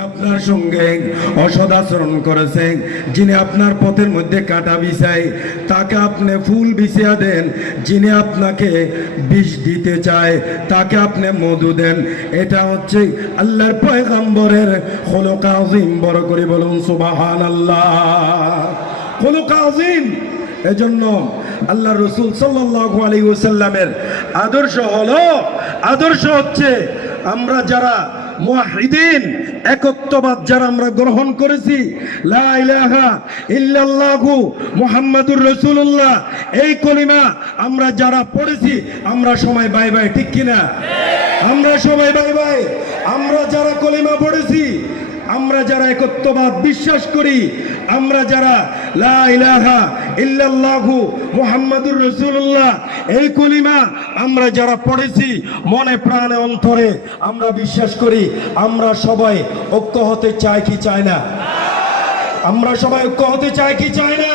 আপনার সঙ্গে অসদাচরণ করেছেন, যিনি আপনার পথের মধ্যে কাঁটা বিছায় তাকে আপনি ফুল বিছিয়ে দেন, যিনি আপনাকে বিষ দিতে চায় তাকে আপনি মধু দেন। এটা হচ্ছে আল্লাহর পয়গম্বরের খুলুক আযীম। বড় করে বলুন সুবহানাল্লাহ। খুলুক আযীম। এজন্য আল্লাহ রাসূল সাল্লাল্লাহু আলাইহি ওয়াসাল্লামের আদর্শ হচ্ছে আমরা যারা মুওয়াহ্হিদিন, একত্ববাদ যারা আমরা গ্রহণ করেছি, লা ইলাহা ইল্লাল্লাহু মুহাম্মাদুর রাসূলুল্লাহ, এই কলিমা আমরা যারা পড়েছি আমরা সবাই বাই বাই, ঠিক কিনা? আমরা সবাই বাই বাই। আমরা যারা কলিমা পড়েছি, আমরা যারা একত্ববাদ বিশ্বাস করি, আমরা যারা লা ইলাহা ইল্লাল্লাহু মুহাম্মাদুর রাসূলুল্লাহ এই কলিমা আমরা যারা পড়েছি মনে প্রাণে অন্তরে আমরা বিশ্বাস করি, আমরা সবাই ঐক্য হতে চাই কি চাই না? আমরা সবাই ঐক্য হতে চাই কি চাই না?